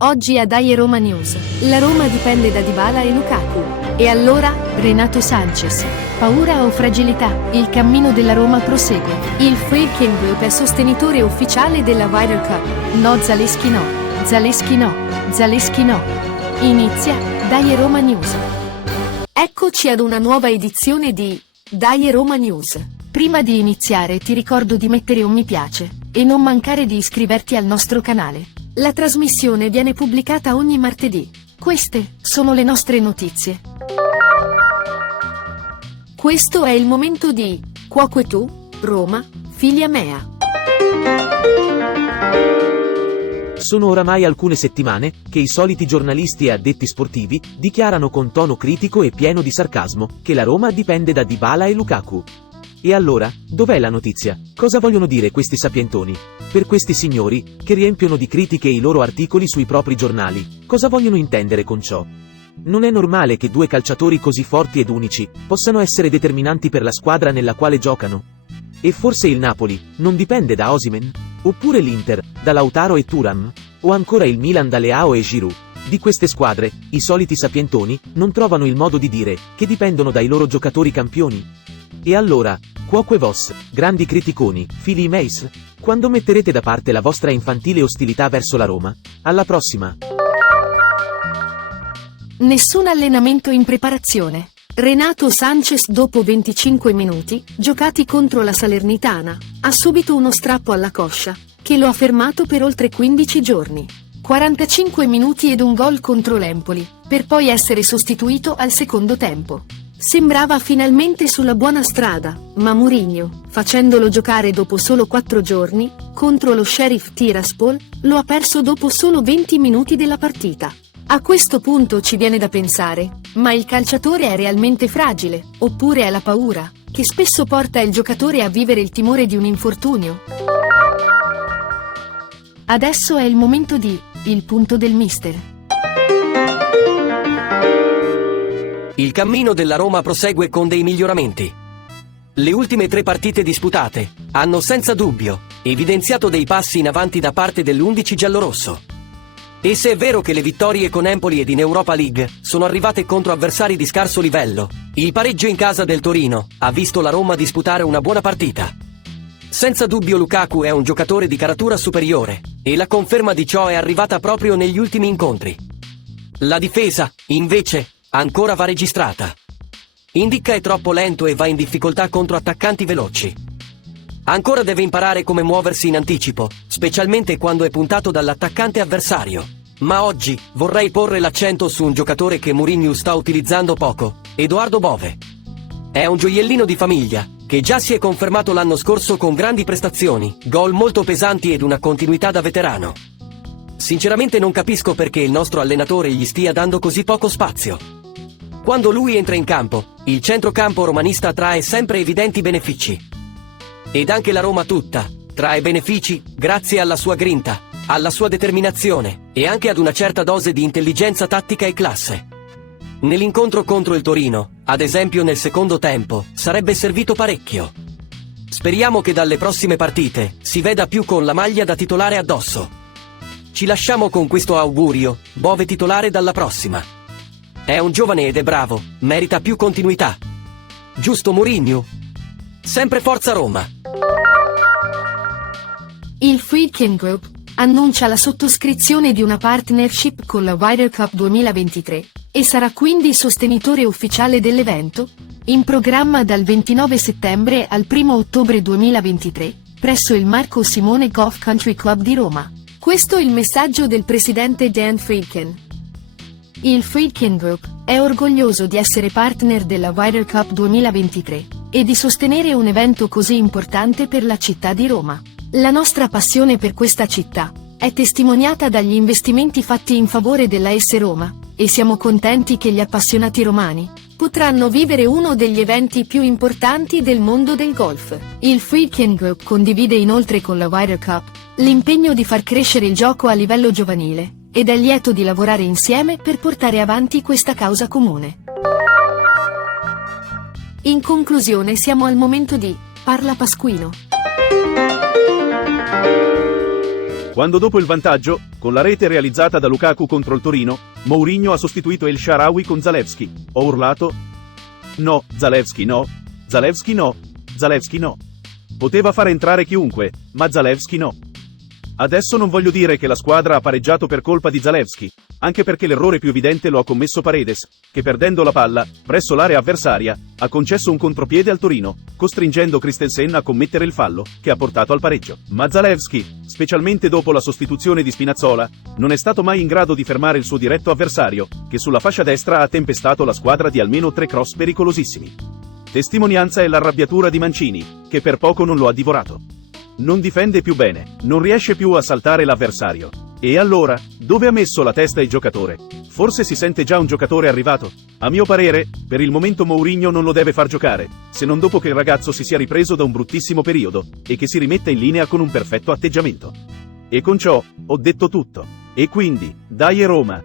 Oggi a Dai Roma News. La Roma dipende da Dybala e Lukaku. E allora, Renato Sanchez. Paura o fragilità? Il cammino della Roma prosegue. Il Friedkin Group è sostenitore ufficiale della Ryder Cup. No Zaleschi no. Zaleschi no. Zaleschi no. Inizia Dai Roma News. Eccoci ad una nuova edizione di Dai Roma News. Prima di iniziare ti ricordo di mettere un mi piace e non mancare di iscriverti al nostro canale. La trasmissione viene pubblicata ogni martedì. Queste sono le nostre notizie. Questo è il momento di Cuoco e tu, Roma, figlia mea. Sono oramai alcune settimane che i soliti giornalisti e addetti sportivi dichiarano con tono critico e pieno di sarcasmo che la Roma dipende da Dybala e Lukaku. E allora, dov'è la notizia? Cosa vogliono dire questi sapientoni? Per questi signori, che riempiono di critiche i loro articoli sui propri giornali, cosa vogliono intendere con ciò? Non è normale che due calciatori così forti ed unici possano essere determinanti per la squadra nella quale giocano. E forse il Napoli non dipende da Osimhen? Oppure l'Inter, da Lautaro e Thuram? O ancora il Milan da Leao e Giroud? Di queste squadre, i soliti sapientoni non trovano il modo di dire che dipendono dai loro giocatori campioni. E allora, Cuoco e vos, grandi criticoni, figli meis, quando metterete da parte la vostra infantile ostilità verso la Roma? Alla prossima! Nessun allenamento in preparazione. Renato Sanchez dopo 25 minuti, giocati contro la Salernitana, ha subito uno strappo alla coscia, che lo ha fermato per oltre 15 giorni. 45 minuti ed un gol contro l'Empoli, per poi essere sostituito al secondo tempo. Sembrava finalmente sulla buona strada, ma Mourinho, facendolo giocare dopo solo 4 giorni, contro lo Sheriff Tiraspol, lo ha perso dopo solo 20 minuti della partita. A questo punto ci viene da pensare, ma il calciatore è realmente fragile, oppure è la paura, che spesso porta il giocatore a vivere il timore di un infortunio? Adesso è il momento di Il punto del mister. Il cammino della Roma prosegue con dei miglioramenti. Le ultime 3 partite disputate hanno senza dubbio evidenziato dei passi in avanti da parte dell'11 giallorosso. E se è vero che le vittorie con Empoli ed in Europa League sono arrivate contro avversari di scarso livello, il pareggio in casa del Torino ha visto la Roma disputare una buona partita. Senza dubbio Lukaku è un giocatore di caratura superiore, e la conferma di ciò è arrivata proprio negli ultimi incontri. La difesa, invece, ancora va registrata. Indica è troppo lento e va in difficoltà contro attaccanti veloci. Ancora deve imparare come muoversi in anticipo, specialmente quando è puntato dall'attaccante avversario. Ma oggi vorrei porre l'accento su un giocatore che Mourinho sta utilizzando poco, Edoardo Bove. È un gioiellino di famiglia, che già si è confermato l'anno scorso con grandi prestazioni, gol molto pesanti ed una continuità da veterano. Sinceramente non capisco perché il nostro allenatore gli stia dando così poco spazio. Quando lui entra in campo, il centrocampo romanista trae sempre evidenti benefici. Ed anche la Roma tutta trae benefici grazie alla sua grinta, alla sua determinazione e anche ad una certa dose di intelligenza tattica e classe. Nell'incontro contro il Torino, ad esempio nel secondo tempo, sarebbe servito parecchio. Speriamo che dalle prossime partite si veda più con la maglia da titolare addosso. Ci lasciamo con questo augurio, Bove titolare dalla prossima. È un giovane ed è bravo, merita più continuità. Giusto Mourinho? Sempre forza Roma! Il Friedkin Group annuncia la sottoscrizione di una partnership con la Ryder Cup 2023 e sarà quindi sostenitore ufficiale dell'evento, in programma dal 29 settembre al 1 ottobre 2023, presso il Marco Simone Golf Country Club di Roma. Questo è il messaggio del presidente Dan Friedkin. Il Friedkin Group è orgoglioso di essere partner della Ryder Cup 2023 e di sostenere un evento così importante per la città di Roma. La nostra passione per questa città è testimoniata dagli investimenti fatti in favore della AS Roma, e siamo contenti che gli appassionati romani potranno vivere uno degli eventi più importanti del mondo del golf. Il Friedkin Group condivide inoltre con la Ryder Cup l'impegno di far crescere il gioco a livello giovanile, ed è lieto di lavorare insieme per portare avanti questa causa comune. In conclusione siamo al momento di Parla Pasquino. Quando dopo il vantaggio, Con la rete realizzata da Lukaku contro il Torino, Mourinho ha sostituito El Shaarawy con Zalewski. Ho urlato: no, Zalewski no, Zalewski no, Zalewski no. Poteva far entrare chiunque, ma Zalewski no. Adesso non voglio dire che la squadra ha pareggiato per colpa di Zalewski, anche perché l'errore più evidente lo ha commesso Paredes, che perdendo la palla, presso l'area avversaria, ha concesso un contropiede al Torino, costringendo Christensen a commettere il fallo, che ha portato al pareggio. Ma Zalewski, specialmente dopo la sostituzione di Spinazzola, non è stato mai in grado di fermare il suo diretto avversario, che sulla fascia destra ha tempestato la squadra di almeno 3 cross pericolosissimi. Testimonianza è l'arrabbiatura di Mancini, che per poco non lo ha divorato. Non difende più bene, non riesce più a saltare l'avversario. E allora, dove ha messo la testa il giocatore? Forse si sente già un giocatore arrivato? A mio parere, per il momento Mourinho non lo deve far giocare, se non dopo che il ragazzo si sia ripreso da un bruttissimo periodo, e che si rimetta in linea con un perfetto atteggiamento. E con ciò, ho detto tutto. E quindi, dai Roma!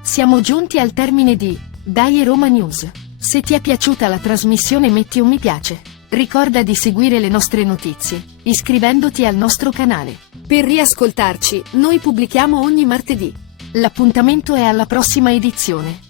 Siamo giunti al termine di Dai Roma News. Se ti è piaciuta la trasmissione metti un mi piace. Ricorda di seguire le nostre notizie, iscrivendoti al nostro canale. Per riascoltarci, noi pubblichiamo ogni martedì. L'appuntamento è alla prossima edizione.